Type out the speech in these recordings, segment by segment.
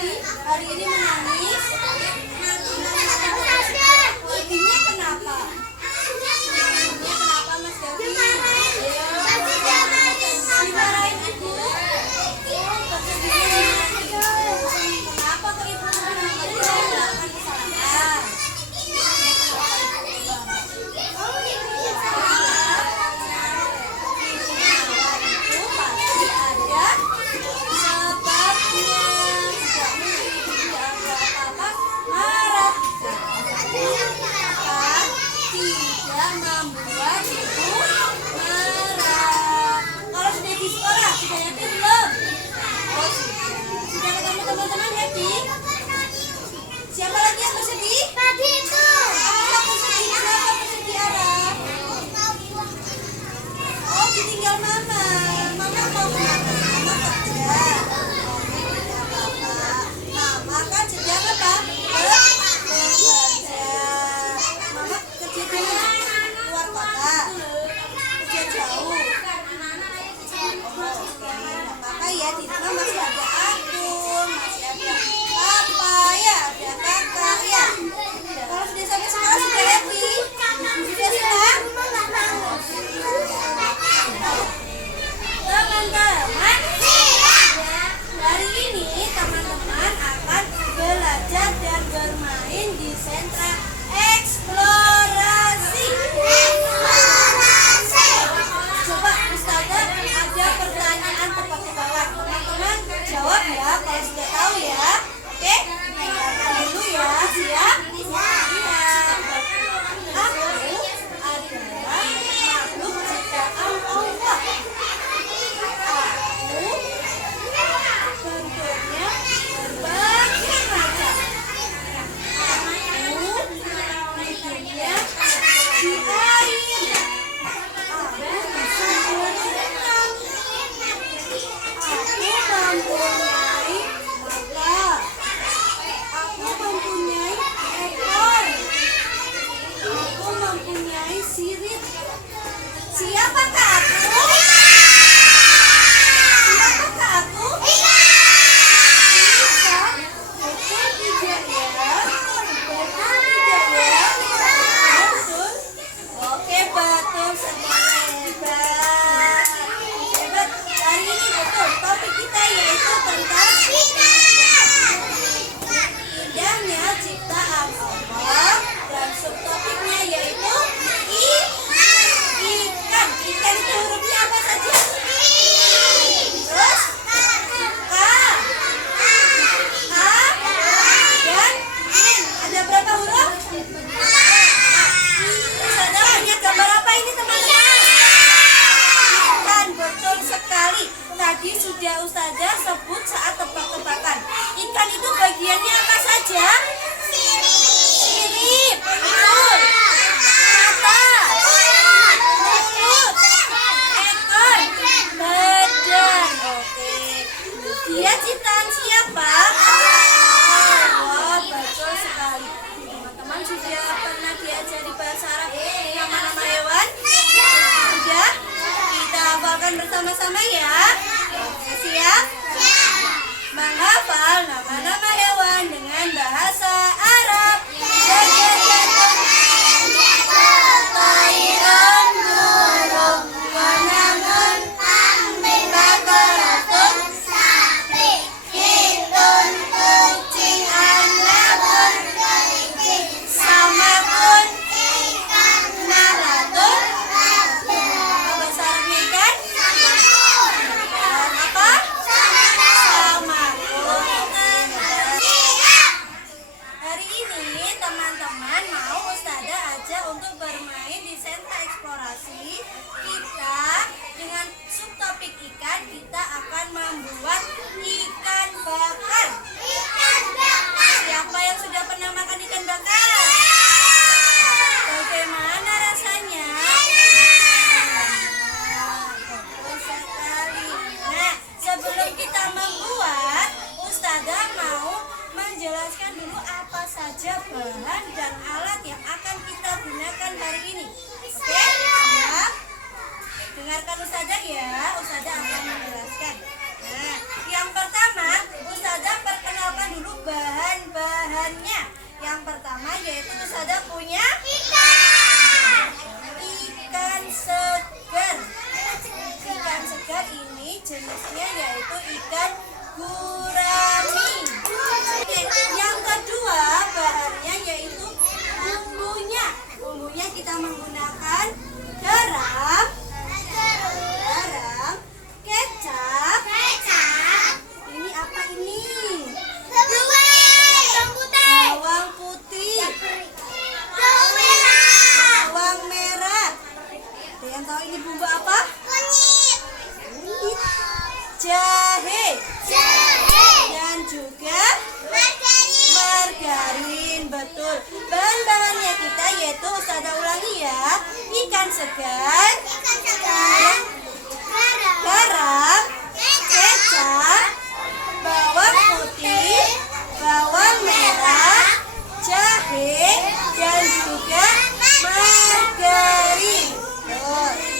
Happy hari ini menangis. Ibunya kenapa? Ibunya kenapa Mas Gavi? Dimarahin ibu? Kenapa kok ibu melakukan kesalahan? Membuat ibu marah. Kalau sudah di sekolah, sudah happy belum? Oh sudah ketemu teman-teman happy? Siapa lagi yang bersedih? Tadi itu. Aku sedih, siapa bersedih Ara? Oh ditinggal mama. Mama mau kemana? Mama kerja. Oke tidak apa-apa. Mama kan sedang apa? Bekerja. Mama kerja di mana? Luar kota. Kerja jauh. Oh, oke, nggak apa-apa ya. Di rumah masih ada aku, masih ada papa ya, ada kakak ya. Kalau sudah sampai sekolah sudah happy, sudah senang. Teman-teman, hari ini teman-teman akan belajar dan bermain di sentra eksplorasi. Coba Ustazah ada pertanyaan tebak-tebakan. Teman-teman jawab ya kalau sudah tahu ya. Oke? Dengarkan dulu ya. Siap? Siap. Aku adalah makhluk ciptaan Allah. Aku bentuknya berbagai macam. Aku hidupnya di air. Aku bisa berenang. Aku mempunyai mata. Aku mempunyai ekor. Aku mempunyai sirip. Siapakah aku? Siapakah aku? Bisa? Betul tidak ya? Betul tidak ya? Betul? Oke betul sekali. Hebat. Hebat. Hari ini betul. Topik kita yaitu tentang indahnya ciptaan Allah dan subtopiknya yaitu ikan. Ikan itu hurufnya apa saja? Terus K, A, dan N. Ada berapa huruf? Ustazah punya gambar apa ini teman-teman? Ikan, betul sekali. Tadi sudah Ustazah sebut saat tebak-tebakan. Ikan itu bagiannya apa saja? Sirip, betul. Mata, mulut, ekor, badan. Oke. Dia ciptaan siapa? Allah, betul sekali. Teman-teman sudah pernah diajari bahasa Arab nama-nama hewan? Sudah? Kita hafalkan bersama-sama ya. Oke, siap? Menghafal nama-nama hewan dengan bahasa Arab. Tairan burung, namun bakaratun, hitun kucing, anabun, samakun, naratun. Bahasa Arabnya ikan? Apa? Samakun. Hari ini teman-teman mau Ustazah ajak untuk bermain di sentra eksplorasi. Kita dengan subtopik ikan kita akan membuat ikan bakar. Siapa yang sudah pernah makan ikan bakar? Bagaimana rasanya? Betul sekali. Nah, sebelum kita membuat, Ustazah mau menjelaskan dulu apa saja bahan dan alat yang akan kita gunakan hari ini. Oke? Siap? Dengarkan Ustazah ya. Ustazah akan menjelaskan. Nah, Yang pertama, Ustazah perkenalkan dulu bahan-bahannya. Yang pertama yaitu Ustazah punya ikan segar. Ikan segar ini jenisnya yaitu ikan gurami. Yang kedua bahannya yaitu bumbunya. Bumbunya kita menggunakan garam, kecap. Ini apa ini? Bawang putih, bawang merah. Ada yang tahu ini bumbu apa? Kunyit. Jahe. Dan juga margarin. Betul. Bahan-bahannya kita yaitu Ustazah ulangi ya. Ikan segar, garam, kecap, bawang putih, bawang merah, jahe, dan juga margarin.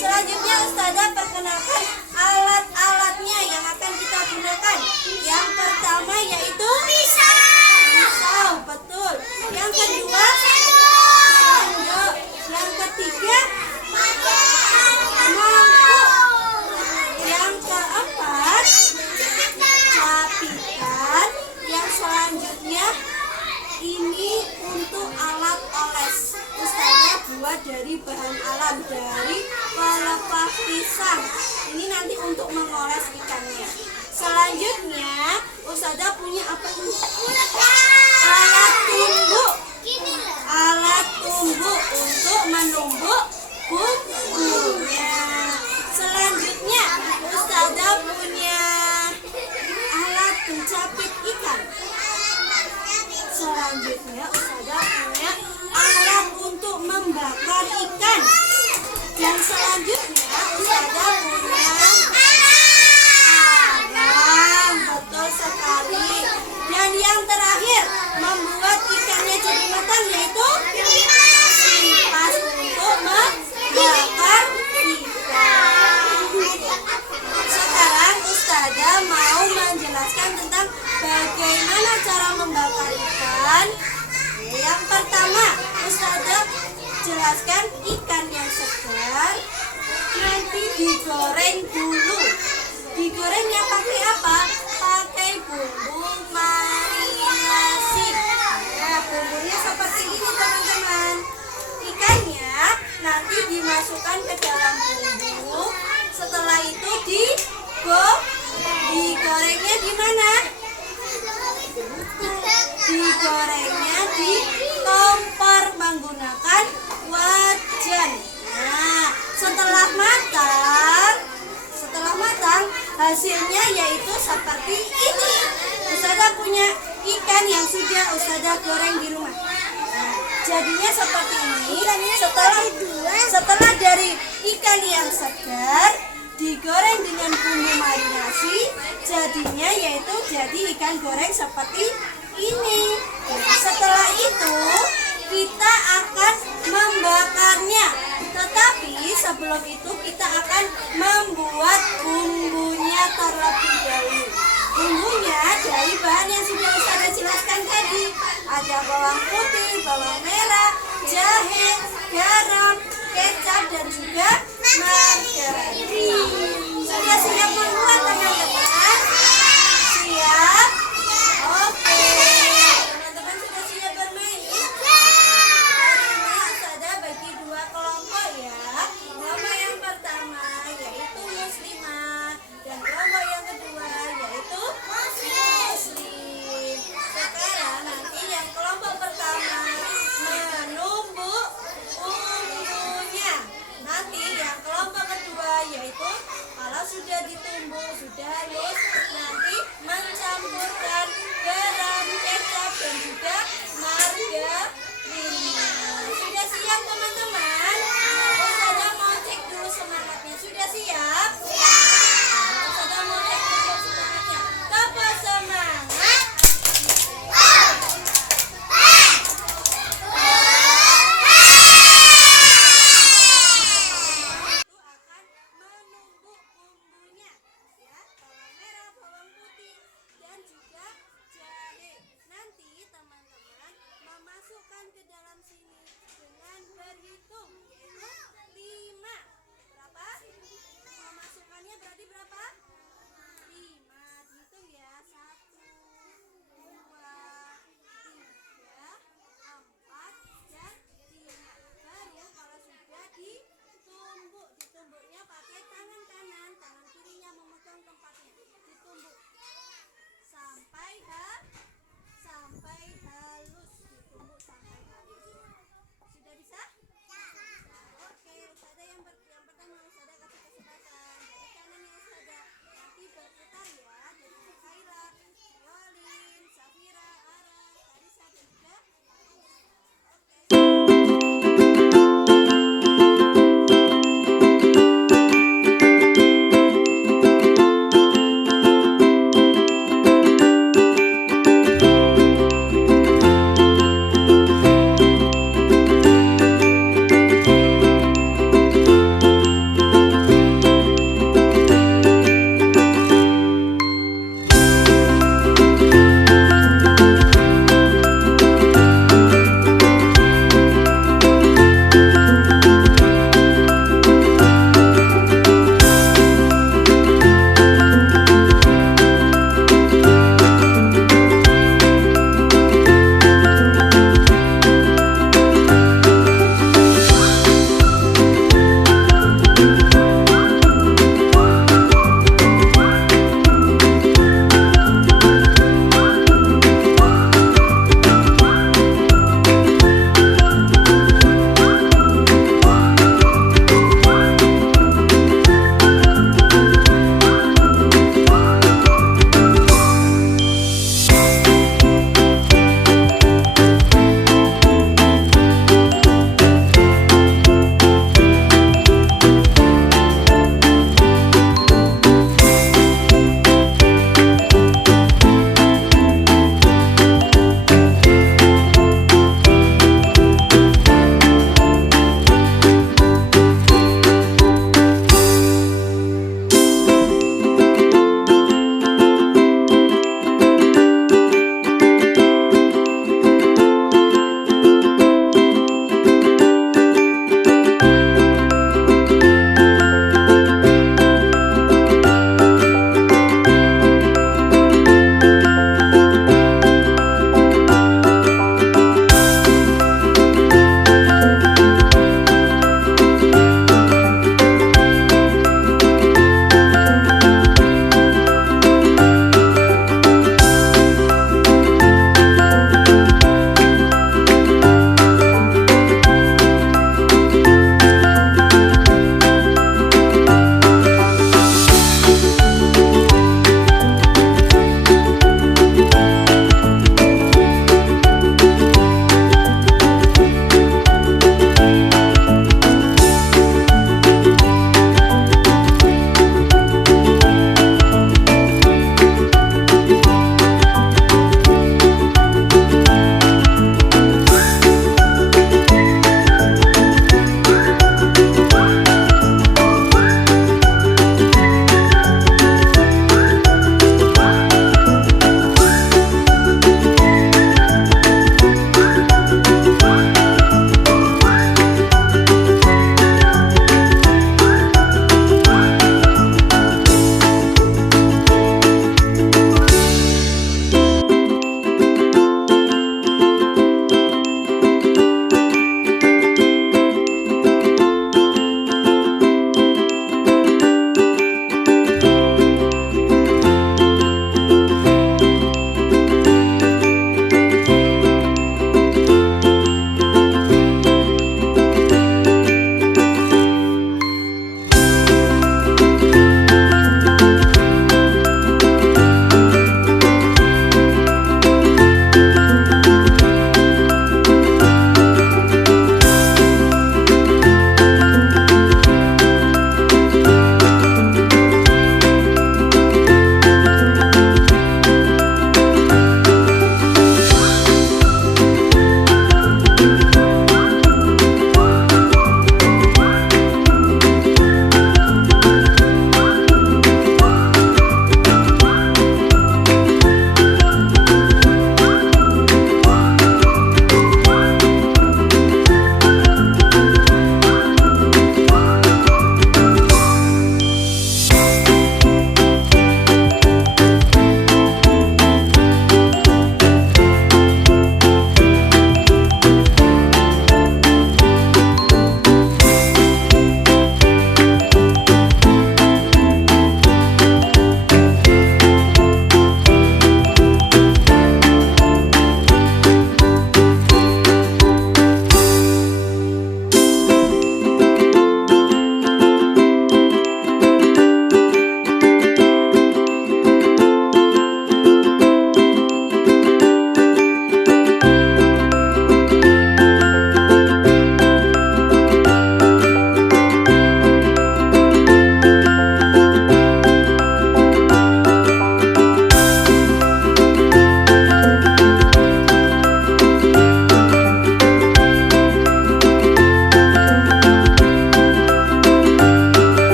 Selanjutnya Ustazah perkenalkan alat-alatnya yang akan kita gunakan. Yang pertama yaitu pisau, betul. Yang kedua sendok. Yang ketiga mangkuk. Yang keempat capitan. Yang selanjutnya ini untuk alat oles. Ustazah buat dari bahan alam dari pelepah pisang. Ini nanti untuk mengoles ikannya. Selanjutnya Ustazah punya apa ini? Alat tumbuk. Alat tumbuk untuk menumbuk bumbunya. Selanjutnya Ustazah punya alat pencapit ikan. Selanjutnya Ustazah punya alat untuk membakar ikan. Dan selanjutnya Ustazah punya arang. Betul sekali. Dan yang terakhir membuat ikannya jadi matang yaitu kipas untuk membakar ikan. Sekarang Ustazah mau menjelaskan tentang bagaimana cara membakar ikan. Yang pertama, Ustazah jelaskan ikan yang segar nanti digoreng dulu. Digorengnya pakai apa? Pakai bumbu marinasi. Nah, bumbunya seperti ini teman-teman. Ikannya nanti dimasukkan ke dalam bumbu. Setelah itu digorengnya di mana? Digorengnya di kompor menggunakan wajan. Nah, setelah matang hasilnya yaitu seperti ini. Ustazah punya ikan yang sudah Ustazah goreng di rumah. Nah, jadinya seperti ini. Setelah dari ikan yang segar digoreng dengan bumbu marinasi, jadinya yaitu jadi ikan goreng seperti ini. Setelah itu kita akan membakarnya. Tetapi sebelum itu kita akan membuat bumbunya terlebih dahulu. Bumbunya dari bahan yang sudah Ustazah jelaskan tadi. Ada bawang putih, bawang merah, jahe, garam, kecap, dan juga margarin. Sudah siap membuat teman-teman? Siap? Oke. Teman-teman sudah siap bermain? Hari ini Ustazah bagi dua kelompok ya. Kelompok yang pertama yaitu muslimah dan kelompok yang kedua yaitu muslim. Sekarang nanti yang kelompok pertama menumbuk bumbunya. Nanti yang kelompok kedua yaitu kalau sudah ditumbuk, sudah halus, nanti mencampur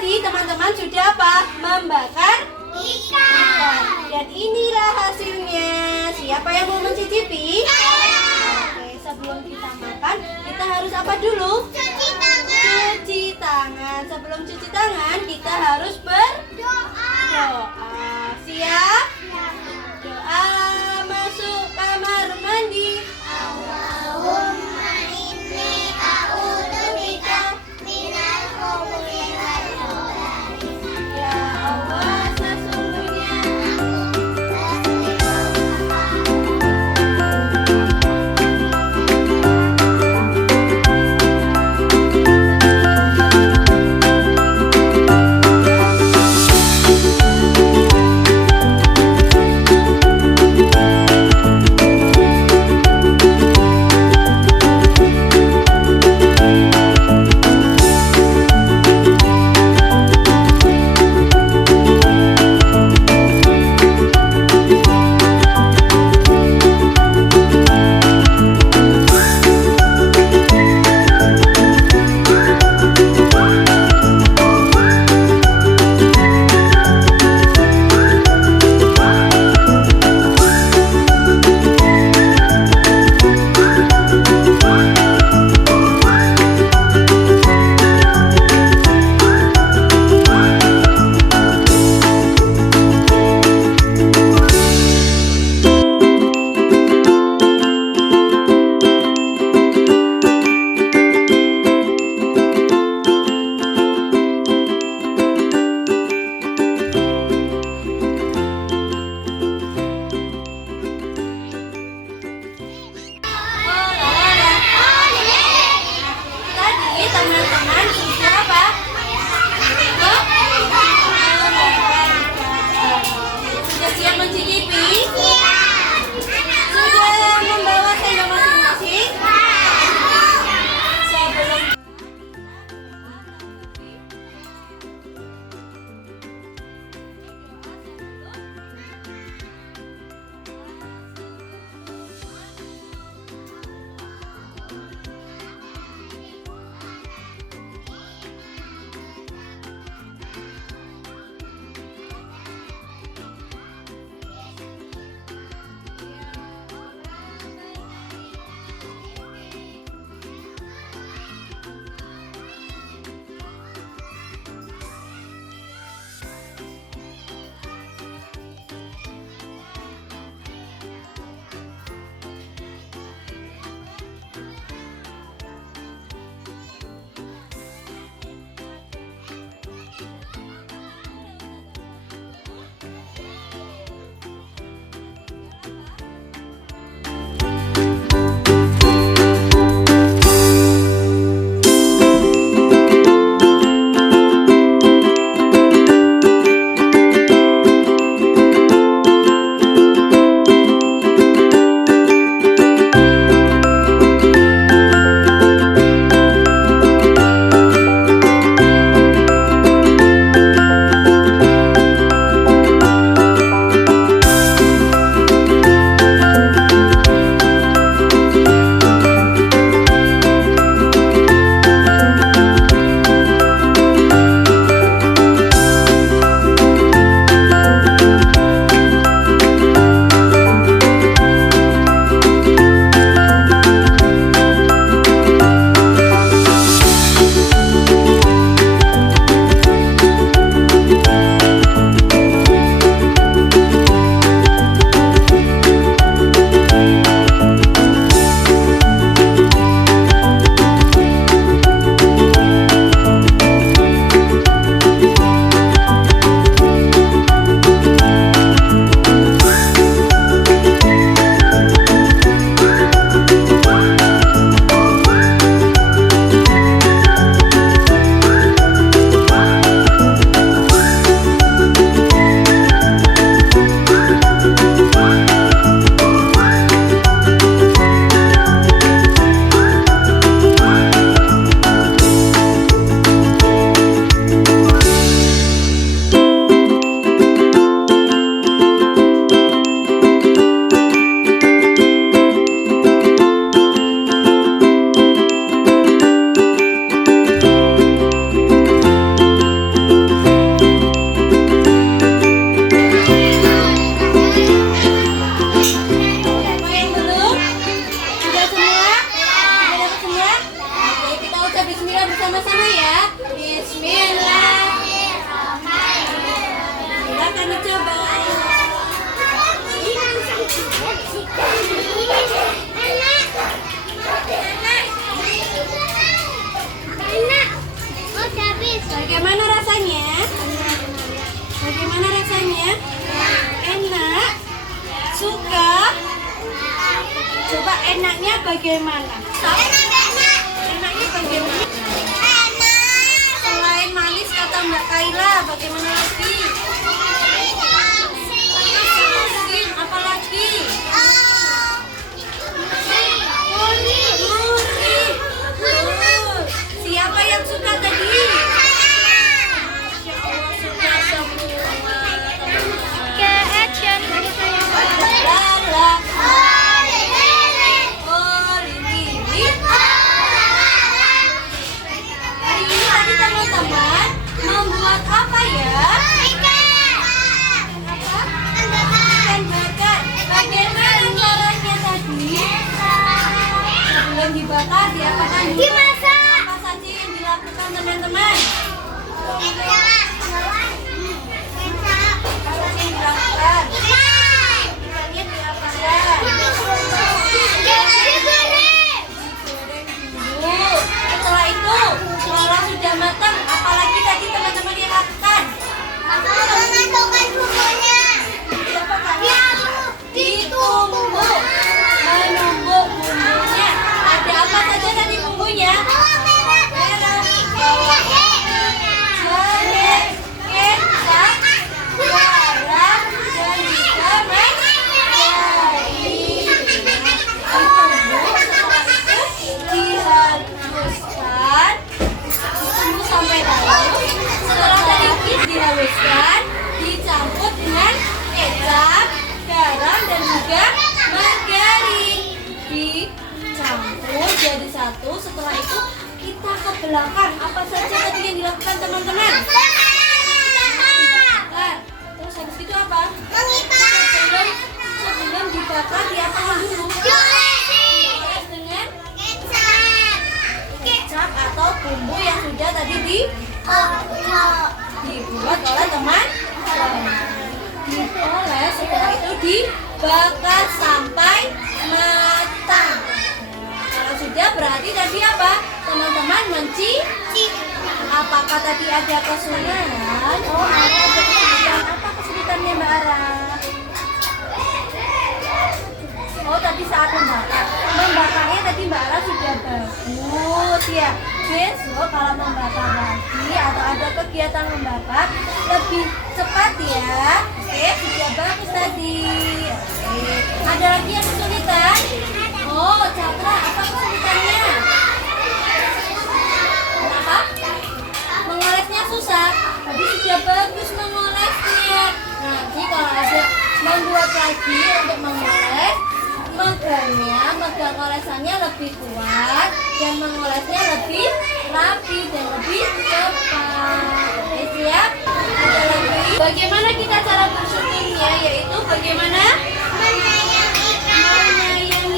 tadi teman-teman sudah apa? Membakar ikan. Dan inilah hasilnya. Siapa yang mau mencicipi? Oke, sebelum kita makan, kita harus apa dulu? Cuci tangan. Sebelum cuci tangan, kita harus berdoa. Siap? Doa masuk kamar mandi. Allahumma inni a'udzubika minal khubuthi wal khaba'ith. Ya Allah, sesungguhnya bersama-sama ya. Bismillahirrahmanirrahim. Silakan dicoba. Bagaimana rasanya? Bagaimana rasanya? Enak? Suka? Coba enaknya bagaimana? Enaknya bagaimana? Selain manis kata Mbak Kaila, bagaimana lagi? Asin, apa lagi? Gurih. Siapa yang suka tadi? Masya Allah, suka semua teman-teman. Hari ini tadi teman-teman membuat apa ya? Ikan bakar. Bagaimana caranya tadi? Sebelum dibakar diapakan dulu? Dimasak. Apa saja yang dilakukan teman-teman? Apa saja yang dilakukan? Ikannya diapakan? Digoreng dulu. Setelah itu, kalau sudah matang, apalagi tadi teman-teman yang lakukan? Ditumbuk. Menumbuk bumbunya. Ada apa saja tadi bumbunya? Merah, bawang jahe, kecap, garam, dan juga dihaluskan, ditunggu sampai dalam. Setelah tadi dihaluskan, dicampur dengan kecap, garam, dan juga margarin. Dicampur jadi satu. Setelah itu kita ke belakang. Apa saja tadi yang dilakukan teman-teman? Dibakar. Terus habis itu apa? Sebelum dibakar diapakan dulu? Dioles dengan kecap atau bumbu yang sudah tadi dibuat oleh teman. Dioles, setelah itu dibakar sampai matang. Kalau sudah berarti tadi apa? Teman-teman mencicipi. Apakah tadi ada kesulitan? Oh, ada kesulitan. Apa kesulitannya Mbak Ara? Oh, tadi saat membakar. Membakarnya tadi Mbak Ara sudah bagus ya. Besok kalau membakar lagi atau ada kegiatan membakar lebih cepat ya. Oke, sudah bagus tadi. Oke. Ada lagi yang kesulitan? Oh, Catra, apa kesulitannya? Apa? Mengolesnya susah. Tadi sudah bagus mengolesnya. Nanti kalau ada membuat lagi untuk mengoles, megang olesannya lebih kuat dan mengolesnya lebih rapi dan lebih cepat. Oke, siap? Ada lagi. Bagaimana kita cara bersyukurnya? Yaitu bagaimana? Menyayangi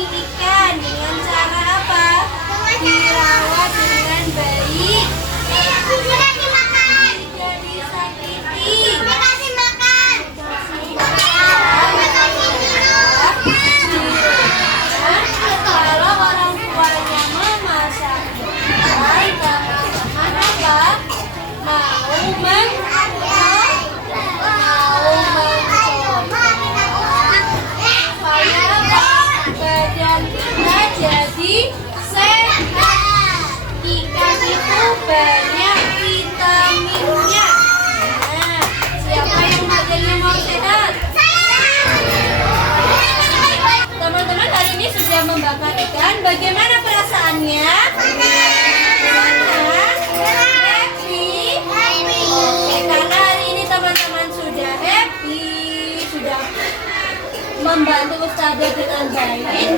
ikan dengan cara apa? Dirawat dengan baik. Tidak disakiti. Kalau orang tuanya memasaknya, teman-teman apa? Mau mencoba supaya badan kita jadi sehat. Ikan itu banyak vitaminnya. Nah, siapa yang badannya mau sehat? Teman-teman hari ini sudah membakar ikan. Bagaimana perasaannya? Happy. Oke, karena hari ini teman-teman sudah happy, sudah membantu Ustazah dengan baik.